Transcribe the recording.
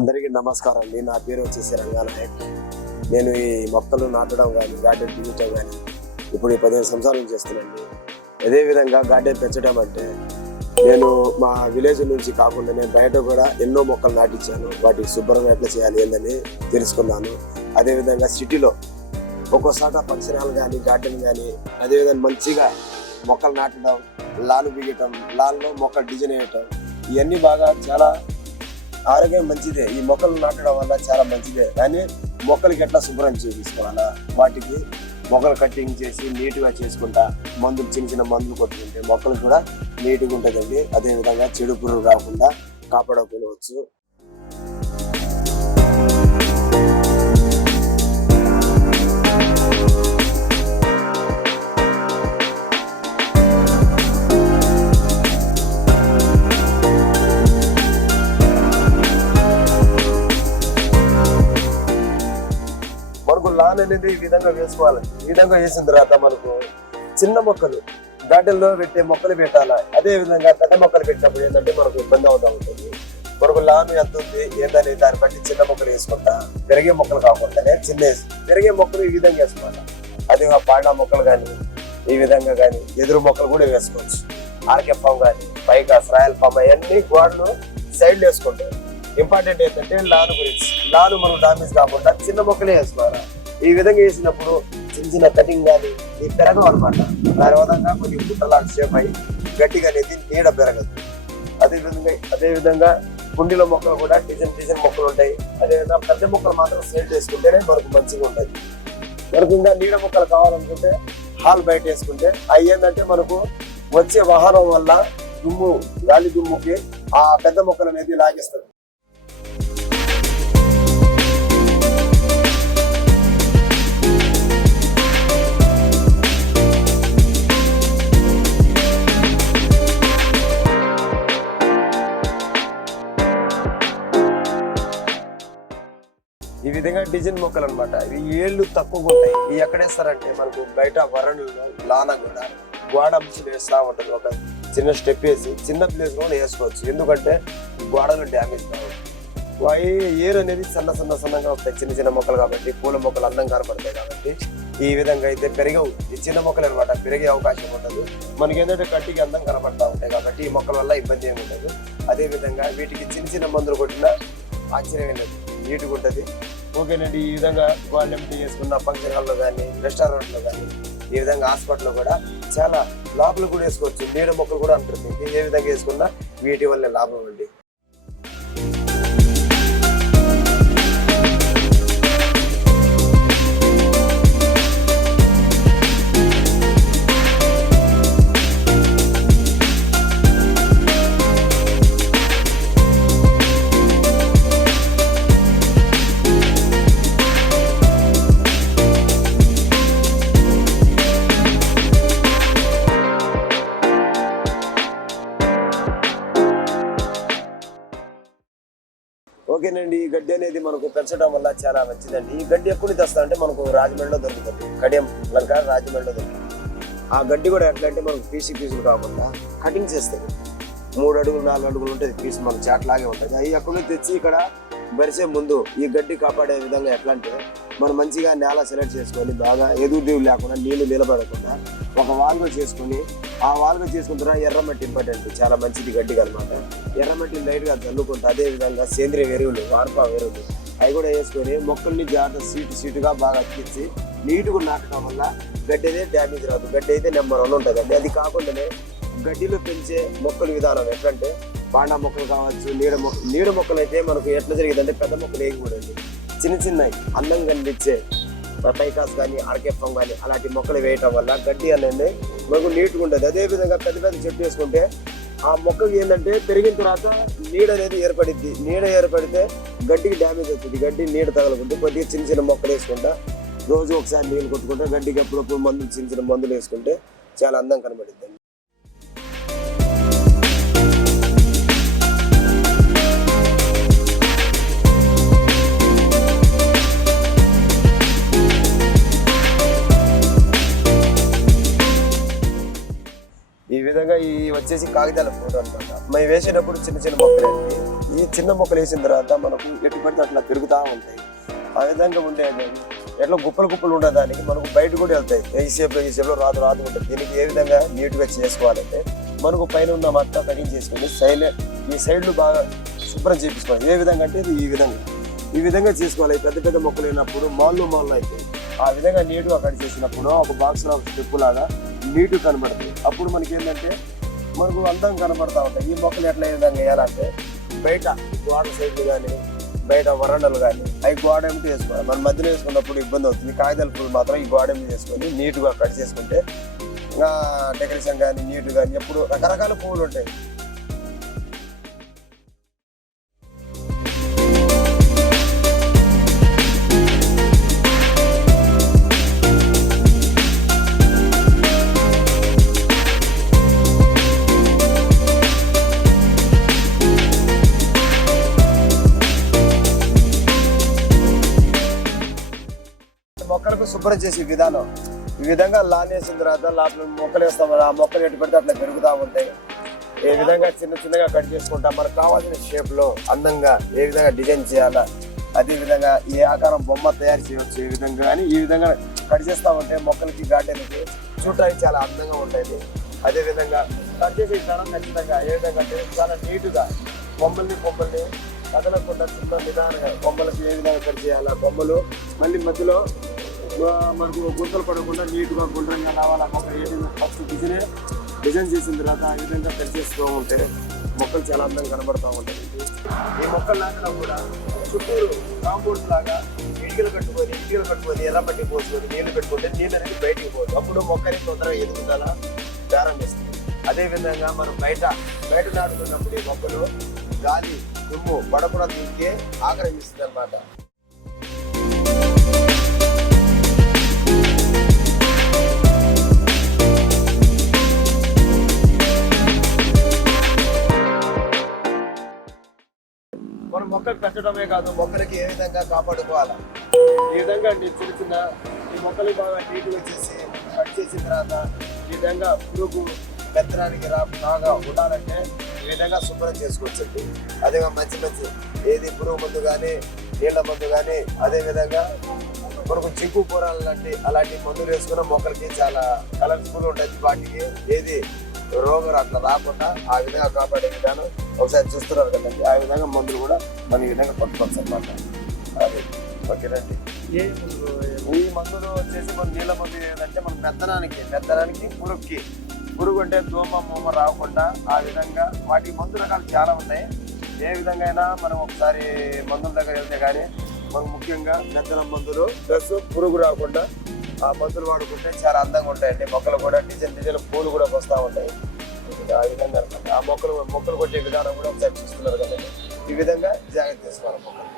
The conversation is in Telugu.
అందరికీ నమస్కారం అండి. నా పేరు వచ్చేసి రంగానాయక్. నేను ఈ మొక్కలు నాటడం కానీ గార్డెన్ తీయటం కానీ ఇప్పుడు 15 సంవత్సరాలు చేస్తున్నానండి. అదేవిధంగా గార్డెన్ పెంచడం అంటే నేను మా విలేజ్ నుంచి కాకుండా నేను బయట కూడా ఎన్నో మొక్కలు నాటించాను. వాటికి శుభ్రంగా ఎట్లా చేయాలి ఏందని తెలుసుకున్నాను. అదేవిధంగా సిటీలో ఒక్కోసాట ఫంక్షన్ హాల్ కానీ గార్డెన్ కానీ అదేవిధంగా మంచిగా మొక్కలు నాటడం, లాలు బిగటం, లాల్లో మొక్కలు డిజైన్ వేయటం ఇవన్నీ బాగా చాలా ఆరోగ్యం మంచిదే. ఈ మొక్కలు నాటడం వల్ల చాలా మంచిదే. కానీ మొక్కలకి ఎట్లా శుభ్రం చేసుకోవాలా, వాటికి మొక్కలు కటింగ్ చేసి నీట్గా చేసుకుంటా మందులు చిన్న మందులు కొట్టుకుంటే మొక్కలు కూడా నీట్గా ఉంటుందండి. అదేవిధంగా చెడు పురుగు రాకుండా కాపాడుకోవచ్చు. లాన్ అనేది ఈ విధంగా వేసుకోవాలి. ఈ విధంగా వేసిన తర్వాత మనకు చిన్న మొక్కలు గార్డెన్ లో పెట్టే మొక్కలు పెట్టాలి. అదే విధంగా పెద్ద మొక్కలు పెట్టినప్పుడు ఏంటంటే మనకు ఇబ్బంది అవుతూ ఉంటుంది. మనకు లాన్ ఎంత ఉంది ఏందని దాన్ని బట్టి చిన్న మొక్కలు వేసుకుంటా, పెరిగే మొక్కలు కాకుండానే చిన్న పెరిగే మొక్కలు ఈ విధంగా వేసుకోవాలి. అదే పాండా మొక్కలు కానీ ఈ విధంగా కానీ ఎదురు మొక్కలు కూడా వేసుకోవచ్చు. ఆర్కెఫ్ ఫామ్ కానీ పైకాస్ రాయల్ ఫామ్ అవన్నీ గోడలు సైడ్లు వేసుకుంటారు. ఇంపార్టెంట్ ఏంటంటే లాన్ గురించి, లాన్ మనం డామేజ్ కాకుండా చిన్న మొక్కలే వేసుకోవాలి. ఈ విధంగా వేసినప్పుడు చిన్న కటింగ్ కానీ ఇది పెరగవు అనమాట. దాని విధంగా కొంచెం గుట్టలాగా షేప్ అయ్యి గట్టిగా అనేది నీడ పెరగదు. అదేవిధంగా కుండీల మొక్కలు కూడా డిజైన్ మొక్కలు ఉంటాయి. అదేవిధంగా పెద్ద మొక్కలు మాత్రం సేల్ చేసుకుంటేనే మనకు మంచిగా ఉంటుంది. మనకు ఇంకా నీడ మొక్కలు కావాలనుకుంటే హాల్ బయట వేసుకుంటే అవి ఏంటంటే మనకు వచ్చే వాహనం వల్ల దుమ్ము గాలి దుమ్ముకి ఆ పెద్ద మొక్కలు అనేది లాగేస్తుంది. ఈ విధంగా డిజైన్ మొక్కలు అనమాట. ఇవి ఏళ్ళు తక్కువగా ఉంటాయి. ఇవి ఎక్కడేస్తారంటే మనకు బయట వరంలో లాన కూడా గోడ అంచులు వేస్తూ ఉంటుంది. ఒక చిన్న స్టెప్ వేసి చిన్న ప్లేస్ కూడా వేసుకోవచ్చు. ఎందుకంటే గోడలు డ్యామేజ్ కావు. ఏరు అనేది సన్నగా వస్తాయి. చిన్న మొక్కలు కాబట్టి పూల మొక్కలు అందంగా కనపడతాయి. కాబట్టి ఈ విధంగా అయితే పెరిగవు. ఈ చిన్న మొక్కలు అనమాట, పెరిగే అవకాశం ఉండదు. మనకి ఏంటంటే కట్టికి అందం కనపడతా ఉంటాయి. కాబట్టి ఈ మొక్కల వల్ల ఇబ్బంది ఏమి ఉండదు. అదేవిధంగా వీటికి చిన్న మందులు కొట్టినా ఆశ్చర్యం లేదు, నీట్గా ఉంటుంది. ఓకేనండి. ఈ విధంగా వాళ్ళు ఎంటీ చేసుకున్న ఫంక్షన్ హాల్లో కానీ రెస్టారెంట్లో కానీ ఈ విధంగా హాస్పిటల్లో కూడా చాలా లోపలు కూడా వేసుకోవచ్చు. నీడ మొక్కలు కూడా ఉంటుంది. ఏ విధంగా వేసుకున్నా వీటి వల్ల లాభం అండి. ఓకేనండి. ఈ గడ్డి అనేది మనకు పెంచడం వల్ల చాలా మంచిదండి. ఈ గడ్డి ఎప్పుడు తెస్తా అంటే మనకు రాజమండ్రిలో దొరుకుతుంది. కడియం కనుక రాజమండ్రిలో దొరుకుతుంది. ఆ గడ్డి కూడా ఎట్లా అంటే మనకు పీసులు కాకుండా కటింగ్ చేస్తుంది. 3 అడుగులు 4 అడుగులు ఉంటుంది పీస్, మనకు చాట్లాగే ఉంటుంది. అవి ఎక్కడో తెచ్చి ఇక్కడ బరిసే ముందు ఈ గడ్డి కాపాడే విధంగా ఎట్లా అంటే మనం మంచిగా నేల సెలెక్ట్ చేసుకొని బాగా ఎదురు లేకుండా నీళ్లు నిలబడకుండా ఒక వాల్గా చేసుకొని ఆ వాల్గా చేసుకుంటారా ఎర్రమట్టి ఇంపార్టెంట్, చాలా మంచిది గడ్డికి అనమాట. ఎర్రమట్టి లైట్గా చల్లుకుంటా. అదేవిధంగా సేంద్రియ ఎరువులు, వార్పా ఎరువులు అవి కూడా వేసుకొని మొక్కల్ని జాగ్రత్త సీటుగా బాగా అతికించి నీట్గా నాటడం వల్ల గడ్డి అయితే డ్యామేజ్ రాదు. గడ్డి అయితే నెంబర్ 1 ఉంటుందండి. అది కాకుండానే గడ్డిలో పెంచే మొక్కల విధానం ఎట్లంటే పాండా మొక్కలు కావచ్చు, నీడ మొక్కలు అయితే మనకు ఎట్లా జరిగిందంటే పెద్ద మొక్కలు వేయకూడదు. చిన్నవి అందంగా కనిపించే పైకాస్ కానీ ఆర్కెఫం కానీ అలాంటి మొక్కలు వేయటం వల్ల గడ్డి అనేది మనకు నీట్గా ఉంటుంది. అదేవిధంగా పెద్ద చెట్టు వేసుకుంటే ఆ మొక్కకి ఏంటంటే పెరిగిన తర్వాత నీడ అనేది ఏర్పడిద్ది. నీడ ఏర్పడితే గడ్డికి డ్యామేజ్ అవుతుంది. గడ్డి నీడ తగలకుంటే కొద్దిగా చిన్న మొక్కలు వేసుకుంటా రోజు ఒకసారి నీళ్ళు కొట్టుకుంటే గడ్డికి ఎప్పుడప్పుడు మందులు చిన్న మందులు వేసుకుంటే చాలా అందం కనబడిద్ది. ఈ విధంగా ఈ వచ్చేసి కాగితాల ఫోటో అనమాట. మేము వేసేటప్పుడు చిన్న మొక్కలు ఈ చిన్న మొక్కలు వేసిన తర్వాత మనకు ఎటు పడితే అట్లా పెరుగుతూ ఉంటాయి. ఆ విధంగా ఉండేది ఎట్లా గుప్పలు ఉండేదానికి మనకు బయట కూడా వెళ్తాయి. ఈ షేప్లో రాదు ఉంటుంది. దీనికి ఏ విధంగా నీట్గా చేసుకోవాలంటే మనకు పైన ఉన్న మట్ట కటింగ్ చేసుకుని ఈ సైడ్లు బాగా శుభ్రం చేయించుకోవాలి. ఏ విధంగా అంటే ఇది ఈ విధంగా చేసుకోవాలి. పెద్ద మొక్కలు అయినప్పుడు మాల్లో అవుతాయి. ఆ విధంగా నీట్గా కట్ చేసినప్పుడు ఒక బాక్స్లో స్టెప్ లాగా నీట్గా కనబడుతుంది. అప్పుడు మనకి ఏంటంటే మనకు అందం కనబడతా ఉంటాయి. ఈ మొక్కలు ఎట్లా ఏ విధంగా వేయాలంటే బయట గోడ సైడ్లు కానీ బయట వరండలు కానీ అవి గోడ ఏమిటి వేసుకోవాలి. మన మధ్యలో వేసుకున్నప్పుడు ఇబ్బంది అవుతుంది. కాగితాల పూలు మాత్రం ఈ గోడ ఏమి చేసుకొని నీట్గా కట్ చేసుకుంటే డెకరేషన్ కానీ నీట్ కానీ ఎప్పుడు రకరకాల పువ్వులు ఉంటాయి. మొక్కలకు శుభ్రం చేసే విధానం ఈ విధంగా లాన్ వేసిన తర్వాత లోపల మొక్కలు వేస్తాం. ఆ మొక్కలు ఎటు పెడితే అట్లా పెరుగుతూ ఉంటాయి. ఏ విధంగా చిన్నగా కట్ చేసుకుంటాం. మనకు కావాల్సిన షేప్లో అందంగా ఏ విధంగా డిజైన్ చేయాలా, అదే విధంగా ఏ ఆకారం బొమ్మ తయారు చేయవచ్చు. ఏ విధంగా కానీ ఈ విధంగా కట్ చేస్తూ ఉంటే మొక్కలకి గార్డెన్కి చూడటానికి చాలా అందంగా ఉంటుంది. అదే విధంగా కట్ చేసే విధానం ఖచ్చితంగా ఏ విధంగా అంటే చాలా నీట్గా బొమ్మల్ని కదలకుండా చిన్న నిదానంగా బొమ్మలకి ఏ విధంగా కట్ చేయాలా, బొమ్మలు మళ్ళీ మధ్యలో మనకు గుంతలు పడకుండా నీట్గా గుండ్రంగా రావాలి. మొక్క ఏదైనా ఫస్ట్ డిజైన్ చేసిన తర్వాత ఆ విధంగా కట్ చేస్తూ ఉంటే మొక్కలు చాలా అందంగా కనబడుతూ ఉంటాయి. ఈ మొక్కలు నాటినా కూడా చుట్టూరు కాంపౌండ్ లాగా ఇటుకలు కట్టుకొని ఎర్ర పట్టి పోసుకొని నీళ్లు పెట్టుకుంటే నీళ్ళు అనేది బయటికి పోదు. అప్పుడు మొక్కని తొందరగా ఎదుగుదల ప్రారంభిస్తుంది. అదేవిధంగా మనం బయట నాటుకున్నప్పుడు ఈ మొక్కలు గాలి దుమ్ము పడకుండా దీనికి ఆక్రమిస్తుంది అన్నమాట. మనం మొక్కలు పెట్టడమే కాదు, మొక్కలకి ఏ విధంగా కాపాడుకోవాలా ఈ విధంగా చిన్న ఈ మొక్కలు బాగా నీట్గా చేసి కట్ చేసిన తర్వాత ఈ విధంగా పురుగు పెత్తనానికి బాగా ఉండాలంటే ఈ విధంగా శుభ్రం చేసుకోవచ్చండి. అదే మంచి ఏది పురుగు మందు కానీ నీళ్ళ మందు కానీ అదేవిధంగా మనకు చిక్కు కూరలు అలాంటి మందులు వేసుకున్న మొక్కలకి చాలా కలర్ఫుల్ ఉంటుంది. వాటికి ఏది రోగం అట్లా రాకుండా ఆ విధంగా కాపాడే విధానం ఒకసారి చూస్తున్నారు కదండి. ఆ విధంగా మందులు కూడా మనం ఈ విధంగా కొట్టుకోవచ్చు అన్నమాట. అది ఓకేనండి. ఈ మందులు వచ్చేసి మన నీళ్ళ మందు ఏంటంటే మన మెత్తనానికి పురుగు అంటే దోమ రాకుండా ఆ విధంగా వాటి మందు రకాలు చాలా ఉన్నాయి. ఏ విధంగా అయినా మనం ఒకసారి మందుల దగ్గర వెళ్తే కానీ మనకు ముఖ్యంగా మెత్తన మందులు ప్లస్ పురుగు రాకుండా ఆ మందులు వాడుకుంటే చాలా అందంగా ఉంటాయండి. మొక్కలు కూడా డిజైన్ పూలు కూడా వస్తూ ఉంటాయి. ఆ విధంగా ఆ మొక్కలు కొట్టే విధానం కూడా ఒకసారి చూస్తున్నారు కదండి. ఈ విధంగా జాగ్రత్త తీసుకోవాలి మొక్కలు.